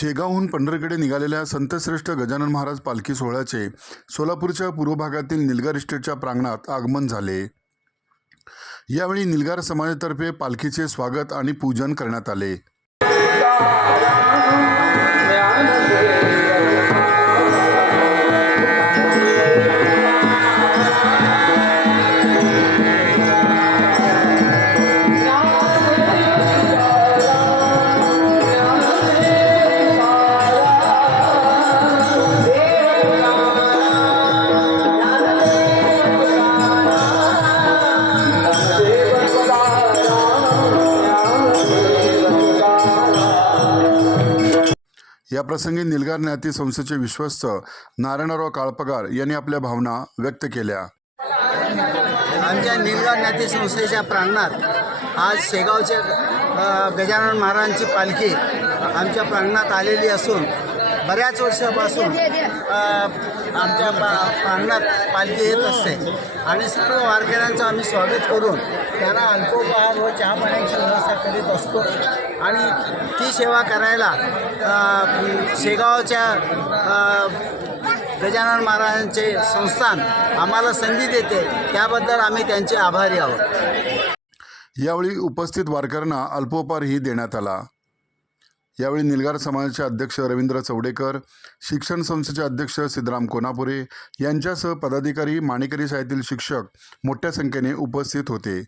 शेगावहून पंढरकडे निघालेल्या संतश्रेष्ठ गजानन महाराज पालखी सोहळ्याचे सोलापूरच्या पूर्व भागातील निलगार इस्टेटच्या प्रांगणात आगमन झाले. यावेळी निलगार समाजातर्फे पालखीचे स्वागत आणि पूजन करण्यात आले. याप्रसंगी निलगार ज्ञाती संस्थेचे विश्वस्त नारायणराव काळपगार यांनी आपल्या भावना व्यक्त केल्या. आमच्या निलगार ज्ञाती संस्थेच्या प्रांगणात आज शेगावच्या गजानन महाराजांची पालखी आमच्या प्रांगणात आलेली असून बऱ्याच वर्षापासून आमच्या पा प्रांगणात पालखी येत असते. आणि सर्व वारकऱ्यांचं आम्ही स्वागत करून त्यांना अल्पोपहार व चहा पाण्याची व्यवस्था करीत असतो. आणि ती सेवा करायला शेगावच्या गजानन महाराजांचे संस्थान आम्हाला संधी देते. त्याबद्दल आम्ही त्यांचे आभारी आहोत. यावेळी उपस्थित वारकऱ्यांना अल्पोपहारही देण्यात आला. यावेळी निलगार समाजाचे अध्यक्ष रवींद्र चवडेकर शिक्षण संस्थेचे अध्यक्ष सिद्धराम कोनापुरे यांच्यासह पदाधिकारी माणिकरी शाळेतील शिक्षक मोठ्या संख्येने उपस्थित होते.